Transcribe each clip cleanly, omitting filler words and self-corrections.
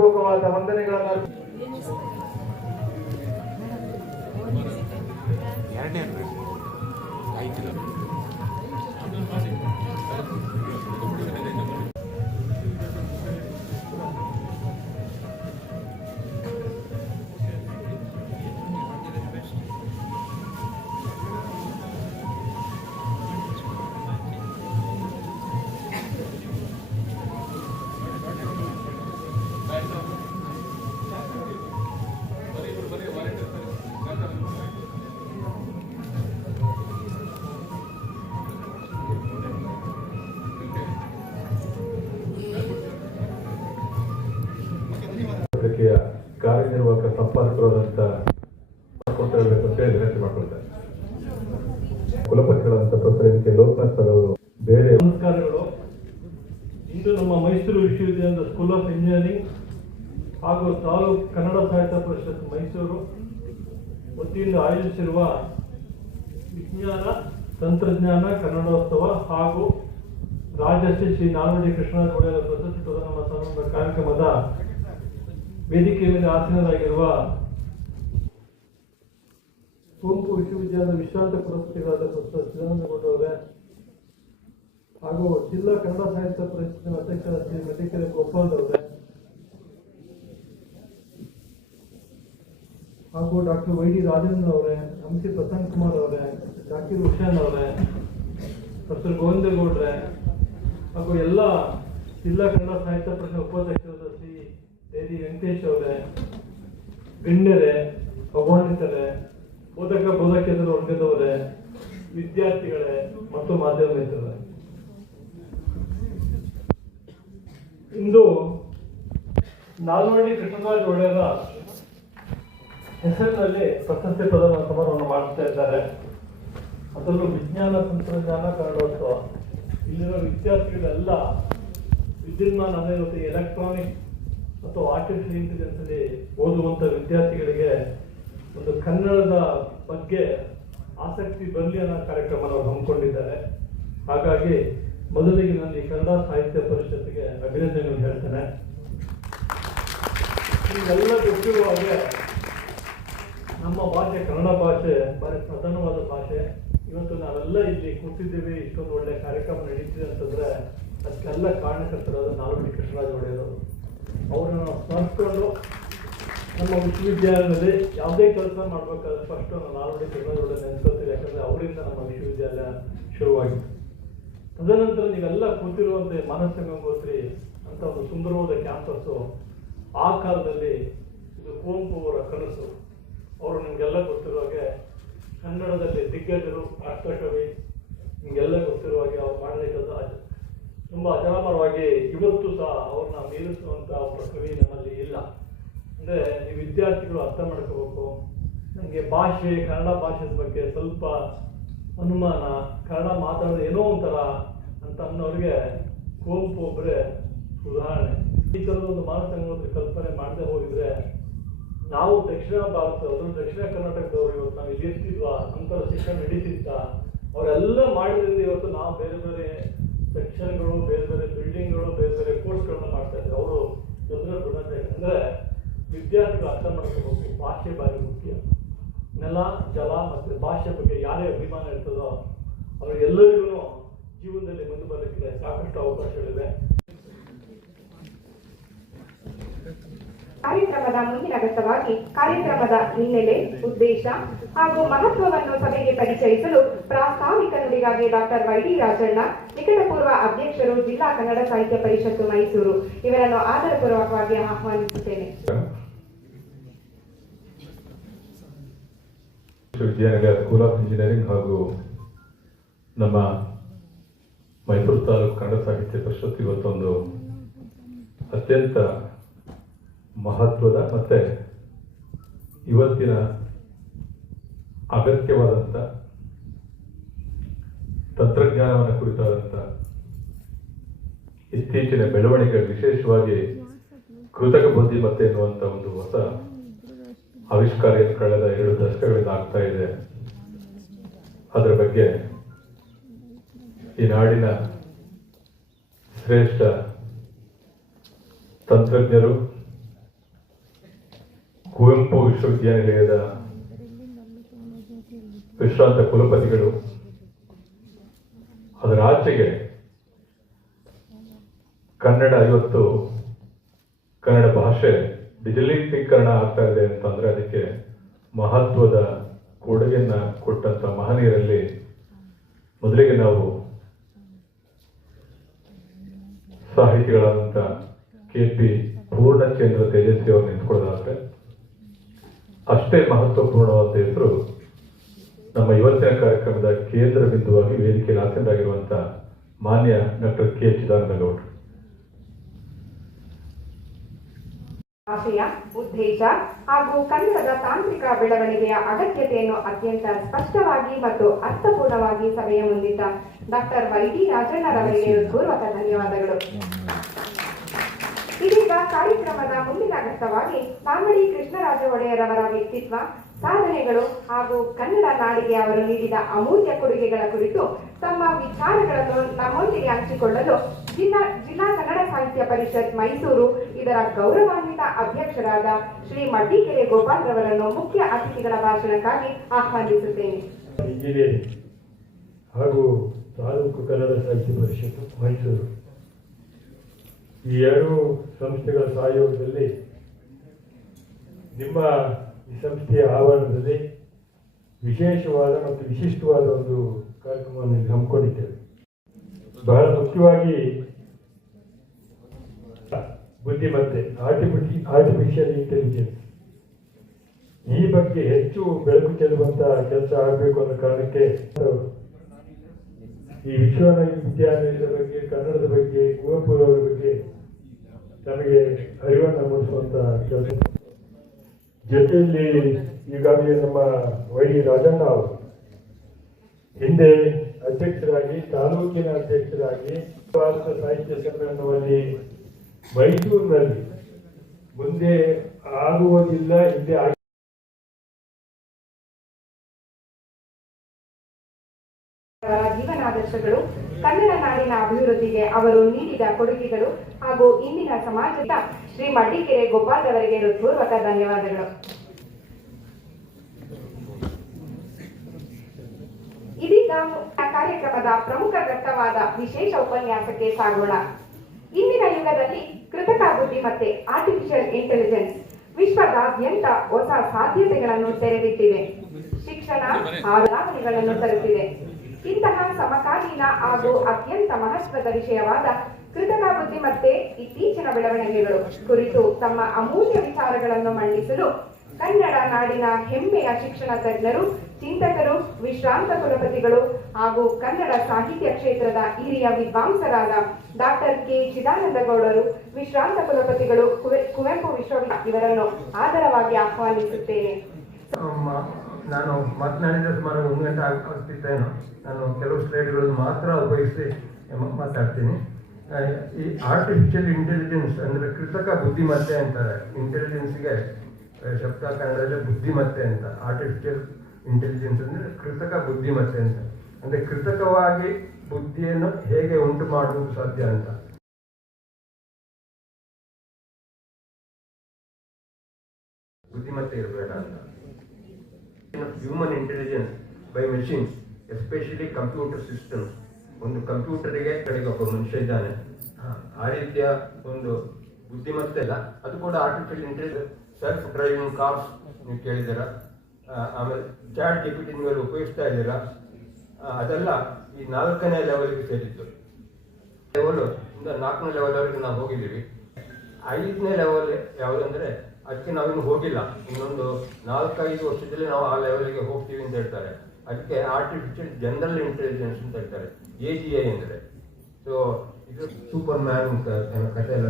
ಪೂರ್ವಕವಾದ ವಂದನೆಗಳನ್ನು ಕಾರ್ಯನಿರ್ವಾಹಕ ಸಂಪಾದಕರಾದಂಥ ಕೊಟ್ಟಿರಬೇಕು ಅಂತ ಹೇಳಿ ವಿನಂತಿ ಮಾಡ್ಕೊಳ್ತಾರೆ. ಕುಲಪತಿಗಳಂತ ಪ್ರೊಫೆಸರ್ ಲೋಕನಾಥ್ ಸರ್ ಅವರು ಬೇರೆ ನಮಸ್ಕಾರಗಳು. ಇಂದು ನಮ್ಮ ಮೈಸೂರು ವಿಶ್ವವಿದ್ಯಾಲಯದ ಸ್ಕೂಲ್ ಆಫ್ ಇಂಜಿನಿಯರಿಂಗ್ ಹಾಗೂ ತಾಲೂಕು ಕನ್ನಡ ಸಾಹಿತ್ಯ ಪರಿಷತ್ ಮೈಸೂರು ವತಿಯಿಂದ ಆಯೋಜಿಸಿರುವ ವಿಜ್ಞಾನ ತಂತ್ರಜ್ಞಾನ ಕನ್ನಡೋತ್ಸವ ಹಾಗೂ ರಾಜಶ್ರೀ ಶ್ರೀ ನಾಲ್ವಡಿ ಕೃಷ್ಣರಾಜ ಒಡೆಯರ ಪ್ರಶಸ್ತಿ ಪ್ರದಾನ ಸಮಾರಂಭ ಕಾರ್ಯಕ್ರಮದ ವೇದಿಕೆಯ ಮೇಲೆ ಆಸೀನರಾಗಿರುವ ಕುವೆಂಪು ವಿಶ್ವವಿದ್ಯಾಲಯದ ವಿಶ್ರಾಂತ ಕುಲಪತಿಗಳಾದ ಪ್ರೊಫೆಸರ್ ಚಿದಾನಂದಗೌಡ ಅವರೇ ಹಾಗೂ ಜಿಲ್ಲಾ ಕನ್ನಡ ಸಾಹಿತ್ಯ ಪರಿಷತ್ತಿನ ಅಧ್ಯಕ್ಷರ ಶ್ರೀ ಮೆಟ್ಟಿಕೆರೆ ಗೋಪಾಲ್ ಅವರೇ ಹಾಗೂ ಡಾಕ್ಟರ್ ವೈ ಡಿ ರಾಜೇಂದ್ರ ಅವರೇ, ಸಿ ಪ್ರಸನ್ನ ಕುಮಾರ್ ಅವರೇ, ಜಾಕೀರ್ ಹುಸೇನ್ ಅವರೇ, ಪ್ರೊಫೆಸರ್ ಗೋವಿಂದೇಗೌಡ್ರೆ ಹಾಗೂ ಎಲ್ಲ ಜಿಲ್ಲಾ ಕನ್ನಡ ಸಾಹಿತ್ಯ ಪರಿಷತ್ ಉಪಾಧ್ಯಕ್ಷರಾದ ಶ್ರೀ ಡಿ ವೆಂಕಟೇಶ್ ಅವರೇ, ಗಣ್ಯರೇ, ಆಹ್ವಾನಿತರೇ, ಬೋಧಕೇತರ ವರ್ಗದವರೇ, ವಿದ್ಯಾರ್ಥಿಗಳೇ ಮತ್ತು ಮಾಧ್ಯಮ ಮಿತ್ರರೇ, ಇಂದು ನಾಲ್ವಡಿ ಕೃಷ್ಣರಾಜ ಒಡೆಯರ ಹೆಸರಿನಲ್ಲಿ ಪ್ರಶಸ್ತಿ ಪ್ರದಾನ ಸಮಾರಂಭವನ್ನು ಮಾಡ್ತಾ ಇದ್ದಾರೆ. ಅದರಲ್ಲೂ ವಿಜ್ಞಾನ ತಂತ್ರಜ್ಞಾನ ಕನ್ನಡೋತ್ಸವ. ಇಲ್ಲಿರೋ ವಿದ್ಯಾರ್ಥಿಗಳೆಲ್ಲ ವಿದ್ಯುನ್ಮಾನ ಅಂದರೆ ಇವತ್ತು ಎಲೆಕ್ಟ್ರಾನಿಕ್ ಮತ್ತು ಆರ್ಟಿಫಿಷಿಯಲ್ ಇಂಟೆಲಿಜೆನ್ಸ್ ಅಲ್ಲಿ ಓದುವಂಥ ವಿದ್ಯಾರ್ಥಿಗಳಿಗೆ ಒಂದು ಕನ್ನಡದ ಬಗ್ಗೆ ಆಸಕ್ತಿ ಬರಲಿ ಅನ್ನೋ ಕಾರ್ಯಕ್ರಮ ಹಮ್ಮಿಕೊಂಡಿದ್ದಾರೆ. ಹಾಗಾಗಿ ಮೊದಲಿಗೆ ನಾನು ಈ ಕನ್ನಡ ಸಾಹಿತ್ಯ ಪರಿಷತ್ತಿಗೆ ಅಭಿನಂದನೆಗಳನ್ನು ಹೇಳ್ತೇನೆ. ಈಗೆಲ್ಲ ಗೊತ್ತಿರುವ ಹಾಗೆ ನಮ್ಮ ಭಾಷೆ ಕನ್ನಡ ಭಾಷೆ ಭಾರಿ ಪ್ರಧಾನವಾದ ಭಾಷೆ. ಇವತ್ತು ನಾವೆಲ್ಲ ಇಲ್ಲಿ ಕೂತಿದ್ದೇವೆ, ಇಷ್ಟೊಂದು ಒಳ್ಳೆಯ ಕಾರ್ಯಕ್ರಮ ನಡೀತಿದೆ ಅಂತಂದ್ರೆ ಅದಕ್ಕೆಲ್ಲ ಕಾರಣಕರ್ತರಾದ ನಾಲ್ವಡಿ ಕೃಷ್ಣರಾಜ ಒಡೆಯರು. ಅವರನ್ನು ಸ್ಮರಿಸ್ಕೊಂಡು ನಮ್ಮ ವಿಶ್ವವಿದ್ಯಾಲಯದಲ್ಲಿ ಯಾವುದೇ ಕೆಲಸ ಮಾಡಬೇಕಾದ್ರೆ ಫಸ್ಟ್ ನಾವು ನಾಲ್ವಡಿ ಕೃಷ್ಣರಾಜ ಒಡೆಯರ್ ನೆನೆಸ್ಕೊಳ್ತೀವಿ. ಯಾಕಂದರೆ ಅವರಿಂದ ನಮ್ಮ ವಿಶ್ವವಿದ್ಯಾಲಯ ಶುರುವಾಗಿತ್ತು. ತದನಂತರ ನೀವೆಲ್ಲ ಕೂತಿರುವಂತೆ ಮಾನಸ ಗಂಗೋತ್ರಿ ಅಂತ ಒಂದು ಸುಂದರವಾದ ಕ್ಯಾಂಪಸ್ಸು. ಆ ಕಾಲದಲ್ಲಿ ಇದು ಕುವೆಂಪು ಅವರ ಕನಸು. ಅವರು ನಿಮಗೆಲ್ಲ ಗೊತ್ತಿರೋ ಹಾಗೆ ಕನ್ನಡದಲ್ಲಿ ದಿಗ್ಗಜರು, ರಾಷ್ಟ್ರಕವಿ, ನಿಮಗೆಲ್ಲ ಗೊತ್ತಿರೋ ಹಾಗೆ ಅವ್ರು ಮಾಡಲಿಕ್ಕದ ತುಂಬ ಅಜರಾಮರವಾಗಿ ಇವತ್ತು ಸಹ ಅವ್ರನ್ನ ಮೀರಿಸುವಂಥ ಒಬ್ಬ ಕವಿ ನಮ್ಮಲ್ಲಿ ಇಲ್ಲ. ಅಂದರೆ ಈ ವಿದ್ಯಾರ್ಥಿಗಳು ಅರ್ಥ ಮಾಡ್ಕೋಬೇಕು. ನನಗೆ ಭಾಷೆ, ಕನ್ನಡ ಭಾಷೆ ಬಗ್ಗೆ ಸ್ವಲ್ಪ ಅನುಮಾನ, ಕನ್ನಡ ಮಾತಾಡೋದು ಏನೋ ಒಂಥರ ಅಂತ ಅನ್ನೋರಿಗೆ ಕುವೆಂಪು ಒಬ್ಬರೇ ಉದಾಹರಣೆ. ಈ ಥರದ ಒಂದು ಮಾನಸ ಕಲ್ಪನೆ ಮಾಡದೆ ಹೋಗಿದ್ರೆ ನಾವು ದಕ್ಷಿಣ ಭಾರತದವರು, ದಕ್ಷಿಣ ಕರ್ನಾಟಕದವರು ಇವತ್ತು ನಾವು ಇಲ್ಲಿ ಇರ್ತಿದ್ವಾ, ಅಂತರ ಶಿಕ್ಷಣ ನಡೀತಿದ್ದ, ಅವರೆಲ್ಲ ಮಾಡಿದ್ರಿಂದ ಇವತ್ತು ನಾವು ಬೇರೆ ಬೇರೆ ಸೆಕ್ಷನ್ಗಳು, ಬೇರೆ ಬೇರೆ ಬಿಲ್ಡಿಂಗ್ಗಳು, ಬೇರೆ ಬೇರೆ ಕೋರ್ಸ್ಗಳನ್ನ ಮಾಡ್ತಾ ಇದ್ದಾರೆ. ಅವರು ದೊಡ್ಡ ಗುಣತೆ ಅಂದರೆ ವಿದ್ಯಾರ್ಥಿಗಳು ಅರ್ಥ ಮಾಡ್ಕೋಬೇಕು. ಭಾಷೆ ಭಾರಿ ಮುಖ್ಯ. ನೆಲ, ಜಲ ಮತ್ತು ಭಾಷೆ ಬಗ್ಗೆ ಯಾರೇ ಅಭಿಮಾನ ಇರ್ತದೋ ಅವರಿಗೆಲ್ಲರಿಗೂ ಜೀವನದಲ್ಲಿ ಮುಂದೆ ಬರಲಿಕ್ಕೆ ಸಾಕಷ್ಟು ಅವಕಾಶಗಳಿವೆ. ಕಾರ್ಯಕ್ರಮದ ಮುಂದಿನ ಘಟ್ಟವಾಗಿ ಕಾರ್ಯಕ್ರಮದ ಹಿನ್ನೆಲೆ, ಉದ್ದೇಶ ಹಾಗೂ ಮಹತ್ವವನ್ನು ಸಭೆಗೆ ಪರಿಚಯಿಸಲು ಪ್ರಾಸ್ತಾವಿಕ ನುಡಿಗಾಗಿ ಡಾಕ್ಟರ್ ವೈ ಡಿ ರಾಜಣ್ಣ, ನಿಕಟಪೂರ್ವ ಅಧ್ಯಕ್ಷರು, ಜಿಲ್ಲಾ ಕನ್ನಡ ಸಾಹಿತ್ಯ ಪರಿಷತ್ತು ಮೈಸೂರು, ಇವರನ್ನು ಆದರಪೂರ್ವಕವಾಗಿ ಆಹ್ವಾನಿಸುತ್ತೇನೆ. ವಿಶ್ವವಿದ್ಯಾಲಯ ಸ್ಕೂಲ್ ಆಫ್ ಇಂಜಿನಿಯರಿಂಗ್ ಹಾಗೂ ನಮ್ಮ ಮೈಸೂರು ತಾಲೂಕು ಕನ್ನಡ ಸಾಹಿತ್ಯ ಪರಿಷತ್ತು ಇವತ್ತೊಂದು ಅತ್ಯಂತ ಮಹತ್ವದ ಮತ್ತು ಇವತ್ತಿನ ಅಗತ್ಯವಾದಂಥ ತಂತ್ರಜ್ಞಾನವನ್ನು ಕುರಿತಾದಂಥ ಇತ್ತೀಚಿನ ಬೆಳವಣಿಗೆ, ವಿಶೇಷವಾಗಿ ಕೃತಕ ಬುದ್ಧಿಮತ್ತೆ ಎನ್ನುವಂಥ ಒಂದು ಹೊಸ ಆವಿಷ್ಕಾರ ಕಳೆದ 2 ದಶಕಗಳಿಂದ ಆಗ್ತಾ ಇದೆ. ಅದರ ಬಗ್ಗೆ ಈ ನಾಡಿನ ಶ್ರೇಷ್ಠ ತಂತ್ರಜ್ಞರು ಕುವೆಂಪು ವಿಶ್ವವಿದ್ಯಾನಿಲಯದ ವಿಶ್ರಾಂತ ಕುಲಪತಿಗಳು, ಅದರ ಆಚೆಗೆ ಕನ್ನಡ ಇವತ್ತು ಕನ್ನಡ ಭಾಷೆ ಡಿಜಿಟಲೀಕರಣ ಆಗ್ತಾ ಇದೆ ಅಂತಂದ್ರೆ ಅದಕ್ಕೆ ಮಹತ್ವದ ಕೊಡುಗೆಯನ್ನ ಕೊಟ್ಟಂತ ಮಹನೀಯರಲ್ಲಿ ಮೊದಲಿಗೆ ನಾವು ಸಾಹಿತಿಗಳಾದಂಥ KP ಪೂರ್ಣಚಂದ್ರ ತೇಜಸ್ವಿ ಅವರು ನಿಂತ್ಕೊಳ್ಳೋದಾದ್ರೆ ಅಷ್ಟೇ ಮಹತ್ವಪೂರ್ಣವಾದ ಹೆಸರು ನಮ್ಮ ಇವತ್ತಿನ ಕಾರ್ಯಕ್ರಮದ ಕೇಂದ್ರ ಬಿಂದುವಾಗಿ ವೇದಿಕೆಯಲ್ಲಿ ಆಸೀನರಾಗಿರುವಂಥ ಮಾನ್ಯ ಡಾಕ್ಟರ್ K. ಚಿದಾನಂದ ಗೌಡ್ರು. ಆಶಯ, ಉದ್ದೇಶ ಹಾಗೂ ಕನ್ನಡದ ತಾಂತ್ರಿಕ ಬೆಳವಣಿಗೆಯ ಅಗತ್ಯತೆಯನ್ನು ಅತ್ಯಂತ ಸ್ಪಷ್ಟವಾಗಿ ಮತ್ತು ಅರ್ಥಪೂರ್ಣವಾಗಿ ಸಭೆಯ ಮುಂದಿಟ್ಟ ಡಾಕ್ಟರ್ YD ರಾಜಣ್ಣರವರಿಗೆ ಹೃತ್ಪೂರ್ವಕ ಧನ್ಯವಾದಗಳು. ಇದೀಗ ಕಾರ್ಯಕ್ರಮದ ಮುಂದಿನ ಘಟ್ಟವಾಗಿ ನಾಲ್ವಡಿ ಕೃಷ್ಣರಾಜ ಒಡೆಯರ್ ಅವರ ವ್ಯಕ್ತಿತ್ವ, ಸಾಧನೆಗಳು ಹಾಗೂ ಕನ್ನಡ ನಾಡಿಗೆ ಅವರು ನೀಡಿದ ಅಮೂಲ್ಯ ಕೊಡುಗೆಗಳ ಕುರಿತು ತಮ್ಮ ವಿಚಾರಗಳನ್ನು ನಮ್ಮೊಂದಿಗೆ ಹಂಚಿಕೊಳ್ಳಲು ಜಿಲ್ಲಾ ಕನ್ನಡ ಸಾಹಿತ್ಯ ಪರಿಷತ್ ಮೈಸೂರು ಇದರ ಗೌರವಾನ್ವಿತ ಅಧ್ಯಕ್ಷರಾದ ಶ್ರೀ ಮಡ್ಡಿಕೆರೆ ಗೋಪಾಲ್ ರವರನ್ನು ಮುಖ್ಯ ಅತಿಥಿಗಳ ಭಾಷಣಕ್ಕಾಗಿ ಆಹ್ವಾನಿಸುತ್ತೇನೆ. ಇಂಜಿನಿಯರಿಂಗ್ ಹಾಗೂ ತಾಲೂಕು ಕನ್ನಡ ಸಾಹಿತ್ಯ ಪರಿಷತ್ತು ಮೈಸೂರು ಈ ಎರಡು ಸಂಸ್ಥೆಗಳ ಸಹಯೋಗದಲ್ಲಿ ನಿಮ್ಮ ಈ ಸಂಸ್ಥೆಯ ಆವರಣದಲ್ಲಿ ವಿಶೇಷವಾದ ಮತ್ತು ವಿಶಿಷ್ಟವಾದ ಒಂದು ಕಾರ್ಯಕ್ರಮವನ್ನು ಹಮ್ಮಿಕೊಂಡಿದ್ದೇವೆ. ಬಹಳ ಮುಖ್ಯವಾಗಿ ಬುದ್ಧಿಮತ್ತೆ, ಆರ್ಟಿಫಿಷಿಯಲ್ ಇಂಟೆಲಿಜೆನ್ಸ್ ಈ ಬಗ್ಗೆ ಹೆಚ್ಚು ಬೆಳಕು ಚೆಲ್ಲುವಂತ ಕೆಲಸ ಆಗಬೇಕು ಅನ್ನೋ ಕಾರಣಕ್ಕೆ ಈ ವಿಶ್ವವಿದ್ಯಾನಿಲಯದ ಬಗ್ಗೆ, ಕನ್ನಡದ ಬಗ್ಗೆ, ಕುವೆಂಪುರವರ ಬಗ್ಗೆ ನಮಗೆ ಅರಿವನ್ನು ಮೂಡಿಸುವಂತ ಕೆಲಸ. ಜೊತೆಯಲ್ಲಿ ಈಗಾಗಲೇ ನಮ್ಮ YD ರಾಜಣ್ಣ ಅವರು ಹಿಂದೆ ಅಧ್ಯಕ್ಷರಾಗಿ, ತಾಲೂಕಿನ ಅಧ್ಯಕ್ಷರಾಗಿ ಭಾರತ ಸಾಹಿತ್ಯ ಸಮ್ಮೇಳನದಲ್ಲಿ ಮೈಸೂರಿನಲ್ಲಿ ಮುಂದೆ ಆಗುವುದಿಲ್ಲ, ಹಿಂದೆ ಜೀವನಾದರ್ಶಗಳು, ಕನ್ನಡ ನಾಡಿನ ಅಭಿವೃದ್ಧಿಗೆ ಅವರು ನೀಡಿದ ಕೊಡುಗೆಗಳು ಹಾಗೂ ಇಂದಿನ ಸಮಾಜದ ಶ್ರೀ ಮಡ್ಡಿಕೆರೆ ಗೋಪಾಲ್ ಅವರಿಗೆ ಹೃತ್ಪೂರ್ವಕ ಧನ್ಯವಾದಗಳು. ಇದೀಗ ಕಾರ್ಯಕ್ರಮದ ಪ್ರಮುಖ ಘಟ್ಟವಾದ ವಿಶೇಷ ಉಪನ್ಯಾಸಕ್ಕೆ ಸಾಗೋಣ. ಇಂದಿನ ಯುಗದಲ್ಲಿ ಕೃತಕ ಬುದ್ಧಿಮತ್ತೆ, ಆರ್ಟಿಫಿಷಿಯಲ್ ಇಂಟೆಲಿಜೆನ್ಸ್ ವಿಶ್ವದಾದ್ಯಂತ ಹೊಸ ಸಾಧ್ಯತೆಗಳನ್ನು ತೆರೆದಿಟ್ಟಿವೆ, ಶಿಕ್ಷಣ ಬದಲಾವಣೆಗಳನ್ನು ತರುತ್ತಿದೆ. ಇಂತಹ ಸಮಕಾಲೀನ ಹಾಗೂ ಅತ್ಯಂತ ಮಹತ್ವದ ವಿಷಯವಾದ ಕೃತಕ ಬುದ್ಧಿಮತ್ತೆ ಇತ್ತೀಚಿನ ಬೆಳವಣಿಗೆಗಳು ಕುರಿತು ತಮ್ಮ ಅಮೂಲ್ಯ ವಿಚಾರಗಳನ್ನು ಮಂಡಿಸಲು ಕನ್ನಡ ನಾಡಿನ ಹೆಮ್ಮೆಯ ಶಿಕ್ಷಣ ತಜ್ಞರು, ಚಿಂತಕರು, ವಿಶ್ರಾಂತ ಕುಲಪತಿಗಳು ಹಾಗೂ ಕನ್ನಡ ಸಾಹಿತ್ಯ ಕ್ಷೇತ್ರದ ಹಿರಿಯ ವಿದ್ವಾಂಸರಾದ ಡಾಕ್ಟರ್ K. ಚಿದಾನಂದ ಗೌಡರು, ವಿಶ್ರಾಂತ ಕುಲಪತಿಗಳು, ಕುವೆಂಪು ವಿಶ್ವವಿದ್ಯಾಲಯ ಇವರನ್ನು ಆದರವಾಗಿ ಆಹ್ವಾನಿಸುತ್ತೇನೆ. ನಾನು ಮಾತನಾಡಿದ ಸುಮಾರು 1 ಗಂಟೆ ಆಗ್ತಿದ್ದೇನು. ನಾನು ಕೆಲವು ಸ್ಲೈಡ್ಗಳನ್ನು ಮಾತ್ರ ಉಪಯೋಗಿಸಿ ಮಾತಾಡ್ತೀನಿ. ಈ ಆರ್ಟಿಫಿಷಿಯಲ್ ಇಂಟೆಲಿಜೆನ್ಸ್ ಅಂದರೆ ಕೃತಕ ಬುದ್ಧಿಮತ್ತೆ ಅಂತಾರೆ. ಇಂಟೆಲಿಜೆನ್ಸ್ಗೆ ಶಬ್ದ ಕನ್ನಡದಲ್ಲಿ ಬುದ್ಧಿಮತ್ತೆ ಅಂತ. ಆರ್ಟಿಫಿಷಿಯಲ್ ಇಂಟೆಲಿಜೆನ್ಸ್ ಅಂದರೆ ಕೃತಕ ಬುದ್ಧಿಮತ್ತೆ ಅಂತ. ಅಂದರೆ ಕೃತಕವಾಗಿ ಬುದ್ಧಿಯನ್ನು ಹೇಗೆ ಉಂಟು ಮಾಡುವುದು ಸಾಧ್ಯ ಅಂತ. ಬುದ್ಧಿಮತ್ತೆ ಇರಬೇಡ ಅಂತ. Human intelligence by machines, especially computer systems. ಒಂದು ಕಂಪ್ಯೂಟರಿಗೆ ಕಡೆಗೆ ಒಬ್ಬ ಮನುಷ್ಯ ಇದ್ದಾನೆ, ಆ ರೀತಿಯ ಒಂದು ಬುದ್ಧಿಮತ್ತೆ ಇಲ್ಲ. ಅದು ಕೂಡ artificial intelligence. Self driving cars ನೀವು ಕೇಳಿದ್ದೀರಾ, ಆಮೇಲೆ ChatGPT ಮೇಲೆ ಉಪಯೋಗಿಸ್ತಾ ಇದ್ದೀರಾ. ಅದೆಲ್ಲ ಈ 4ನೇ ಲೆವೆಲ್ಗೆ ಸೇರಿದ್ದು. ಲೆವೆಲ್ 4ನೇ ಲೆವೆಲ್ವರೆಗೆ ನಾವು ಹೋಗಿದ್ದೀವಿ. 5ನೇ ಲೆವೆಲ್ ಯಾವುದಂದ್ರೆ ಅದಕ್ಕೆ ನಾವಿನ್ನು ಹೋಗಿಲ್ಲ. ಇನ್ನೊಂದು 4-5 ವರ್ಷದಲ್ಲಿ ನಾವು ಆ ಲೆವೆಲ್ಗೆ ಹೋಗ್ತೀವಿ ಅಂತ ಹೇಳ್ತಾರೆ. ಅದಕ್ಕೆ ಆರ್ಟಿಫಿಷಿಯಲ್ ಜನರಲ್ ಇಂಟೆಲಿಜೆನ್ಸ್ ಅಂತ ಹೇಳ್ತಾರೆ, AGI ಅಂದರೆ. ಸೊ ಇದು ಸೂಪರ್ ಮ್ಯಾನ್ ಕಥೆ ಎಲ್ಲ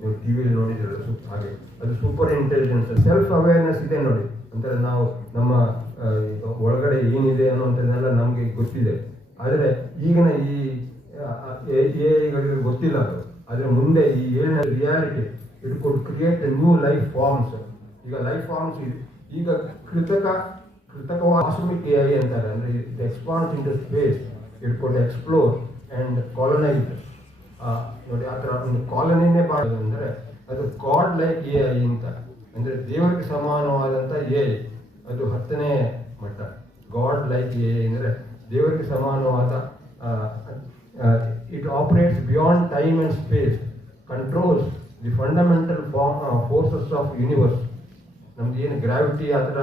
ನೀವು ಟಿವಿಯಲ್ಲಿ ನೋಡಿದ್ರಲ್ಲ, ಹಾಗೆ ಅದು ಸೂಪರ್ ಇಂಟೆಲಿಜೆನ್ಸ್. ಸೆಲ್ಫ್ ಅವೇರ್ನೆಸ್ ಇದೆ ನೋಡಿ, ಅಂದರೆ ನಾವು ನಮ್ಮ ಒಳಗಡೆ ಏನಿದೆ ಅನ್ನೋಂಥದ್ದನ್ನೆಲ್ಲ ನಮಗೆ ಗೊತ್ತಿದೆ. ಆದರೆ ಈಗಿನ ಈ AI ಗೊತ್ತಿಲ್ಲ ಅದು. ಆದರೆ ಮುಂದೆ ಈ ಏನ reality it could create a new life forms. ಈಗ ಲೈಫ್ ಫಾರ್ಮ್ಸ್ ಈಗ ಕಾಸ್ಮಿಕ್ AI ಅಂತಾರೆ. ಅಂದರೆ it expands in the space, it could explore and colonise. ನೋಡಿ ಆ ಥರ ಒಂದು ಕಾಲನಿನೇ ಮಾಡೋದು ಅಂದರೆ ಅದು ಗಾಡ್ ಲೈಕ್ AI ಅಂತ. ಅಂದರೆ ದೇವರಿಗೆ ಸಮಾನವಾದಂಥ ಎ ಅದು 10ನೇ ಮಟ್ಟ. ಗಾಡ್ ಲೈಕ್ ಎ ಅಂದರೆ ದೇವರಿಗೆ ಸಮಾನವಾದ it operates beyond time and space, controls the fundamental forces of universe. ನಮ್ದು ಏನು ಗ್ರಾವಿಟಿ ಆ ಥರ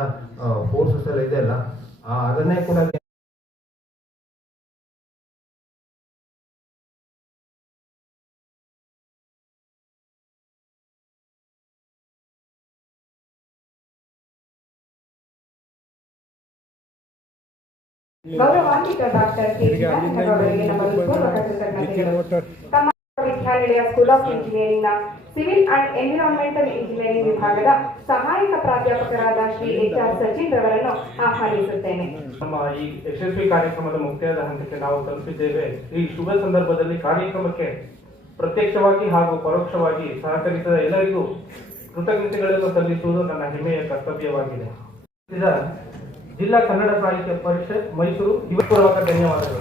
ಫೋರ್ಸಸ್ ಎಲ್ಲ ಇದೆ ಅಲ್ಲ, ಅದನ್ನೇ ಕೂಡ ಗೌರವಾನ್ವಿತ ಡಾಕ್ಟರ್ ಕೆ. ಶ್ರೀನಿವಾಸನ್ ಅವರಿಗೆ ನಮ್ಮ ಹೃತ್ಪೂರ್ವಕ ಕೃತಜ್ಞತೆಗಳು. ತಮ್ಮ ವಿದ್ಯಾನಿಲಯ ಸ್ಕೂಲ್ ಆಫ್ ಇಂಜಿನಿಯರಿಂಗ್ನ ಸಿವಿಲ್ ಅಂಡ್ ಎನ್ವಿರಾನ್ಮೆಂಟಲ್ ಇಂಜಿನಿಯರಿಂಗ್ ವಿಭಾಗದ ಸಹಾಯಕ ಪ್ರಾಧ್ಯಾಪಕರಾದ ಶ್ರೀ HR ಸಚಿನ್ ರವರನ್ನು ಆಹ್ವಾನಿಸುತ್ತೇನೆ. ನಮ್ಮ ಈ ಯಶಸ್ವಿ ಕಾರ್ಯಕ್ರಮದ ಮುಕ್ತಾಯದ ಹಂತಕ್ಕೆ ನಾವು ತಲುಪಿದ್ದೇವೆ. ಈ ಶುಭ ಸಂದರ್ಭದಲ್ಲಿ ಕಾರ್ಯಕ್ರಮಕ್ಕೆ ಪ್ರತ್ಯಕ್ಷವಾಗಿ ಹಾಗೂ ಪರೋಕ್ಷವಾಗಿ ಸಹಕರಿಸಿದ ಎಲ್ಲರಿಗೂ ಕೃತಜ್ಞತೆಗಳನ್ನು ಸಲ್ಲಿಸುವುದು ನನ್ನ ಹೆಮ್ಮೆಯ ಕರ್ತವ್ಯವಾಗಿದೆ. ಜಿಲ್ಲಾ ಕನ್ನಡ ಸಾಹಿತ್ಯ ಪರಿಷತ್ ಮೈಸೂರು, ಧನ್ಯವಾದಗಳು.